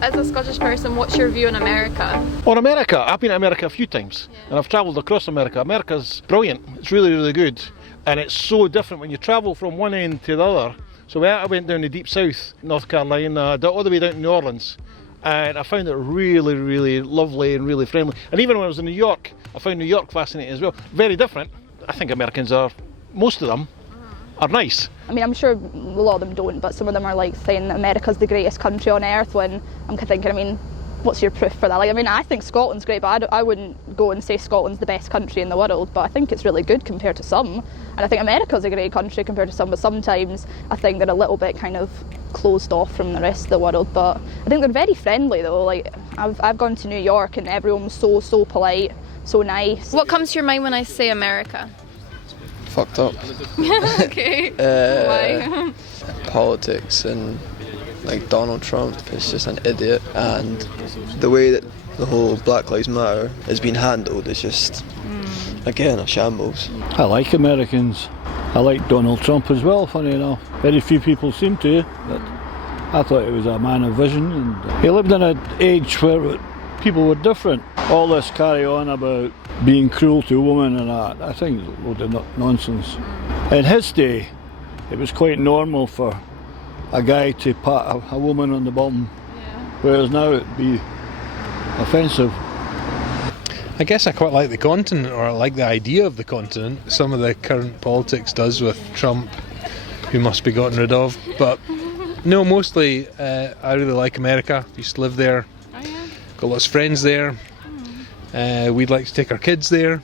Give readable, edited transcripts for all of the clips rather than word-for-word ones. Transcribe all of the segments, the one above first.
As a Scottish person, what's your view on America? On America, I've been to America a few times, and I've travelled across America. America's brilliant. It's really, really good, and it's so different when you travel from one end to the other. So I went down to deep south, North Carolina, all the way down to New Orleans, and I found it really, really lovely and really friendly. And even when I was in New York, I found New York fascinating as well. Very different. I think Americans are, most of them, are nice. I mean, I'm sure a lot of them don't, but some of them are like saying America's the greatest country on earth, when I'm thinking, I mean, what's your proof for that? Like, I mean, I think Scotland's great, but I wouldn't go and say Scotland's the best country in the world, but I think it's really good compared to some. And I think America's a great country compared to some, but sometimes I think they're a little bit kind of closed off from the rest of the world. But I think they're very friendly though. Like, I've gone to New York and everyone's so polite, so nice. What comes to your mind when I say America? Fucked up. Okay. Why? Politics and like Donald Trump is just an idiot, and the way that the whole Black Lives Matter has been handled is just again a shambles. I like Americans. I like Donald Trump as well, funny enough. Very few people seem to, but I thought he was a man of vision, and he lived in an age where people were different. All this carry on about being cruel to women and that, I think is a load of nonsense. In his day, it was quite normal for a guy to pat a woman on the bum, whereas now it'd be offensive. I guess I quite like the continent, or I like the idea of the continent. Some of the current politics does with Trump, who must be gotten rid of. But no, mostly I really like America. Used to live there. Got lots of friends there. We'd like to take our kids there.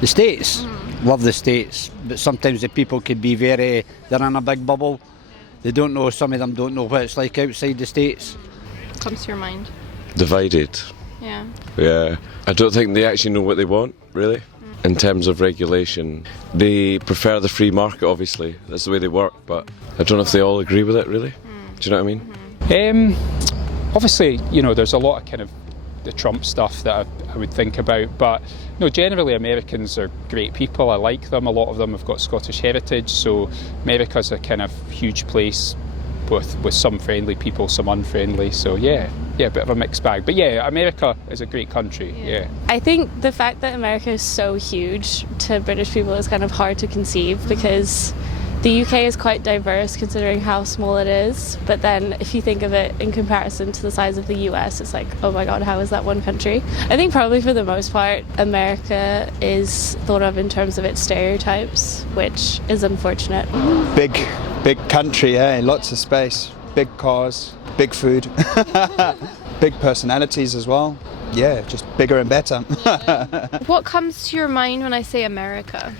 The States, love the States, but sometimes the people can be they're in a big bubble. They don't know, some of them don't know what it's like outside the States. What comes to your mind? Divided. Yeah. Yeah. I don't think they actually know what they want, really. In terms of regulation, they prefer the free market, obviously. That's the way they work, but I don't know if they all agree with it, really. Do you know what I mean? Obviously, you know, there's a lot of kind of the Trump stuff that I would think about, but no, generally Americans are great people. I like them. A lot of them have got Scottish heritage, so America's a kind of huge place with some friendly people, some unfriendly, so yeah, a bit of a mixed bag. But yeah, America is a great country, yeah. I think the fact that America is so huge to British people is kind of hard to conceive, because the UK is quite diverse considering how small it is, but then if you think of it in comparison to the size of the US, it's like, oh my god, how is that one country? I think probably for the most part, America is thought of in terms of its stereotypes, which is unfortunate. Big country, lots of space, big cars, big food, big personalities as well. Yeah, just bigger and better. What comes to your mind when I say America?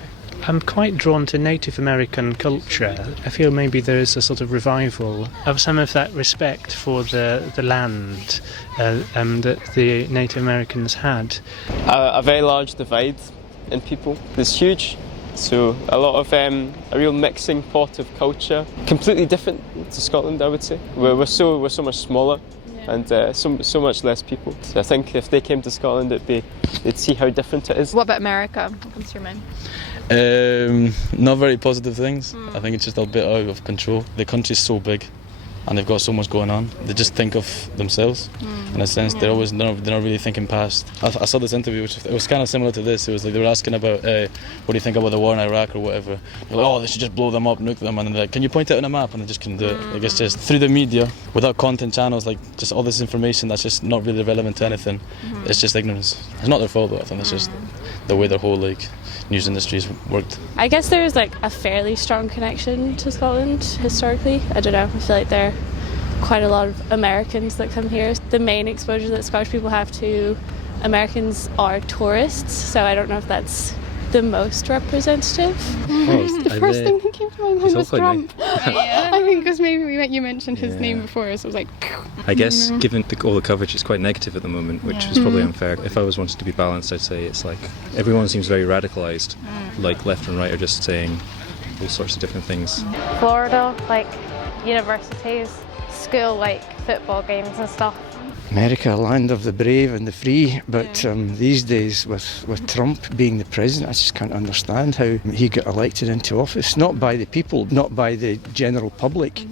I'm quite drawn to Native American culture. I feel maybe there is a sort of revival of some of that respect for the land that the Native Americans had. A very large divide in people. It's huge. So a lot of a real mixing pot of culture. Completely different to Scotland, I would say. We're so much smaller. And so much less people. So I think if they came to Scotland, they'd see how different it is. What about America? What comes to your mind? Not very positive things. I think it's just a bit out of control. The country's so big and they've got so much going on. They just think of themselves. In a sense, they're not really thinking past. I saw this interview, which it was kind of similar to this. It was like they were asking about what do you think about the war in Iraq or whatever. They're like, oh, they should just blow them up, nuke them, and they're like, can you point it on a map? And they just couldn't do it. Like, it's just through the media, without content channels, like just all this information that's just not really relevant to anything. It's just ignorance. It's not their fault though. I think it's just the way their whole news industry's worked. I guess there's like a fairly strong connection to Scotland historically. I don't know, I feel like there are quite a lot of Americans that come here. The main exposure that Scottish people have to Americans are tourists, so I don't know if that's the most representative. The first thing that came to my mind was Trump. I think because maybe you mentioned his name before, so it was like... I guess given all the coverage is quite negative at the moment, which is probably unfair. If I was wanting to be balanced, I'd say it's like everyone seems very radicalised, like left and right are just saying all sorts of different things. Florida, like universities, school, like football games and stuff. America, a land of the brave and the free, but these days with Trump being the president, I just can't understand how he got elected into office, not by the people, not by the general public,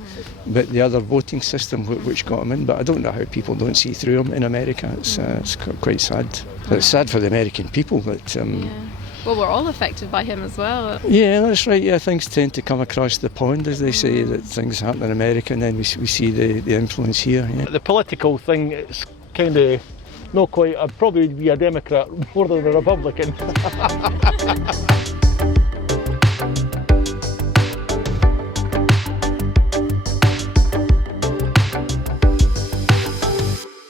but the other voting system which got him in. But I don't know how people don't see through him in America. It's quite sad. It's sad for the American people, but Well, we're all affected by him as well. yeah, that's right. Yeah, things tend to come across the pond, as they say, that things happen in America, and then we see the influence here. Yeah. The political thing, it's kind of not quite. I'd probably be a Democrat more than a Republican.